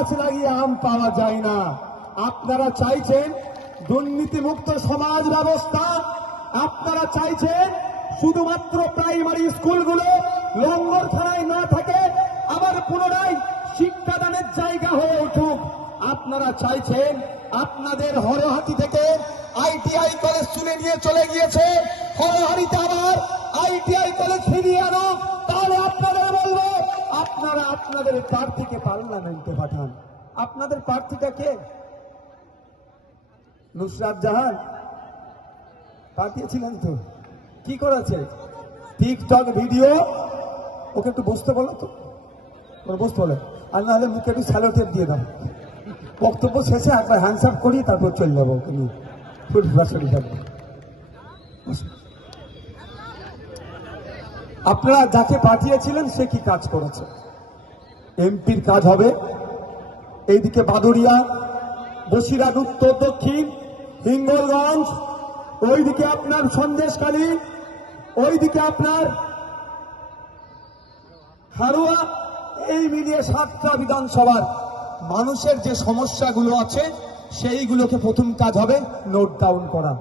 গাছ লাগিয়ে আম পাওয়া যায় না। আপনারা চাইছেন দুর্নীতিমুক্ত সমাজ ব্যবস্থা? আপনারা চাইছেন শুধুমাত্র প্রাইমারি স্কুলগুলো লঙ্গরখানায় না থাকে, আবার পুনরায় শিক্ষাদানের জায়গা হয়ে উঠুক। আপনারা চাইছেন আপনাদের হরহাটি থেকে আইটিআই কলেজ তুলে নিয়ে চলে গিয়েছে। হরহাটিতে আবার আইটিআই কলেজ ফিরিয়ে আনো। আপনারা আপনাদের প্রার্থীকে পার্লামেন্টে পাঠান। আপনাদের প্রার্থীটা কে? নুসরাত জাহান। পাঠিয়েছিলেন তো। কি করেছে? TikTok video? ওকে একটু বসতে বলো তো। বসতে বলে। আর নাহলে মুখে একটু স্যালোটেপ দিয়ে দাও। বক্তব্য শেষে একবার হ্যান্ডস আপ করি তারপর চলে যাব ওকে নিয়ে। ফুট সরি থাকব। আপনারা যাকে পাঠিয়েছিলেন সে কি কাজ করেছে? এমপির কাজ হবে। এইদিকে বাদুরিয়া বসিরহাট, উত্তর, দক্ষিণ, হিঙ্গলগঞ্জ, ওইদিকে আপনার সন্দেশখালী, ওইদিকে আপনার হারুয়া এই মিলিয়ে সাতটা বিধানসভার মানুষের যে সমস্যাগুলো আছে, সেইগুলোকে প্রথম কাজ হবে নোট ডাউন করা।